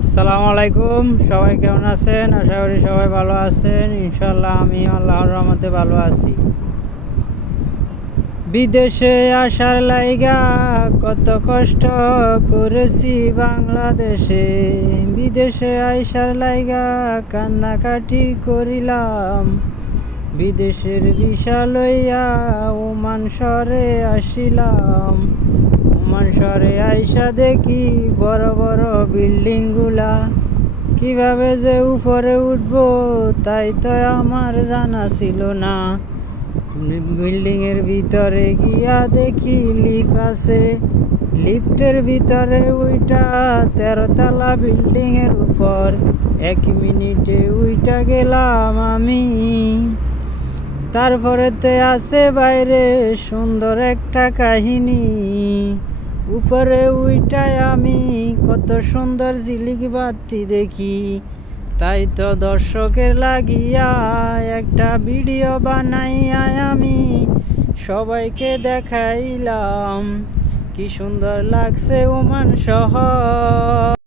আসসালামু আলাইকুম। সবাই কেমন আছেন? আশা করি সবাই ভালো আছেন। ইনশাল্লাহ আমি আল্লাহর রহমতে ভালো আছি। বিদেশে আসার লাইগা কত কষ্ট করেছি বাংলাদেশে। বিদেশে আইসার লাইগা কান্নাকাটি করিলাম। বিদেশের ভিসা লইয়া ওমান শহরে আসিলাম। ওমান শহরে আইসা দেখি বড় বড় বিল্ডিং গুলা, কিভাবে যে উপরে উঠবো তাই তো আমার জানা ছিল না। বিল্ডিং এর ভিতরে গিয়া দেখি লিফট আছে, লিফটের ভিতরে উইটা 13 তলা বিল্ডিং এর উপর 1 মিনিটে উইটা গেলাম আমি। তারপরেতে আছে বাইরে সুন্দর একটা কাহিনী। উপরে উইটায় আমি কত সুন্দর ঝিলিক বাতি দেখি, তাই তো দর্শকের লাগিয়া একটা ভিডিও বানাইয়া আমি সবাইকে দেখাইলাম কি সুন্দর লাগছে ওমান শহর।